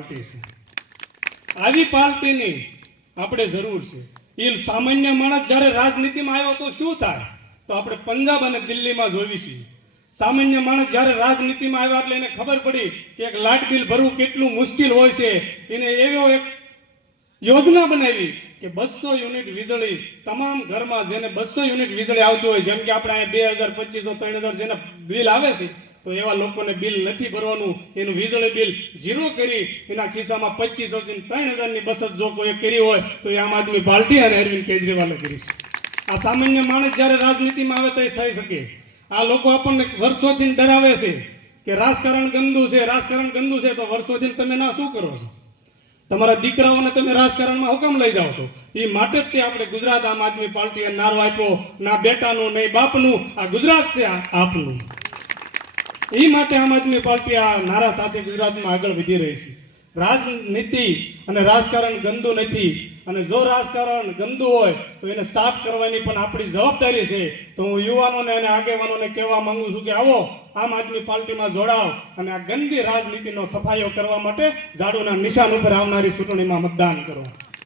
Party છે। આવી પાર્ટીની આપણે જરૂર છે। એ સામાન્ય માણસ જ્યારે રાજનીતિમાં આવ્યો તો શું થાય, તો આપણે પંજાબ અને દિલ્હીમાં જોઈ છીએ। સામાન્ય માણસ જ્યારે રાજનીતિમાં આવ્યા એટલે એને ખબર પડી કે એક લાઇટ બિલ ભરવું કેટલું મુશ્કેલ હોય છે। એને એવો એક યોજના બનાવી કે 200 યુનિટ વીજળી તમામ ઘરમાં, જેને 200 યુનિટ વીજળી આવતી હોય, જેમ કે આપણે અહીંયા 2000, 2500, 3000 જેને બિલ આવે છે, તો એવા લોકોને બિલ નથી ભરવાનું, એનું વીજળી બિલ ઝીરો કરી એના ખિસ્સામાં 2500 થી 3000 ની બચત જો કોઈ કરી હોય તો એ આમ આદમી પાર્ટી અને અરવિંદ કેજરીવાલે કરી છે। આ સામાન્ય માણસ જ્યારે રાજનીતિમાં આવે તો એ થઈ શકે। આ લોકો આપણને વર્ષોથી ડરાવે છે કે રાજકારણ ગંદુ છે, રાજકારણ ગંદુ છે, તો વર્ષોથી તમે ના શું કરો છો? તમારા દીકરાઓને તમે રાજકારણમાં હુકમ લઈ જાઓ છો? એ માટે જ તે આપણે ગુજરાત આમ આદમી પાર્ટીએ નારો આપ્યો, ના બેટાનું નહીં બાપનું, આ ગુજરાત છે આપનું। એ માટે આમ આદમી પાર્ટી આ નારા સાથે ગુજરાતમાં આગળ વધી રહી છે। રાજનીતિ અને રાજકારણ ગંદુ નથી, અને જો રાજકારણ ગંદુ હોય તો એને સાફ કરવાની પણ આપણી જવાબદારી છે। તો હું યુવાનોને અને આગેવાનોને કહેવા માંગુ છું કે આવો આમ આદમી પાર્ટીમાં જોડાઓ અને આ ગંદી રાજનીતિનો સફાયો કરવા માટે ઝાડુના નિશાન ઉપર આવનારી ચૂંટણીમાં મતદાન કરો।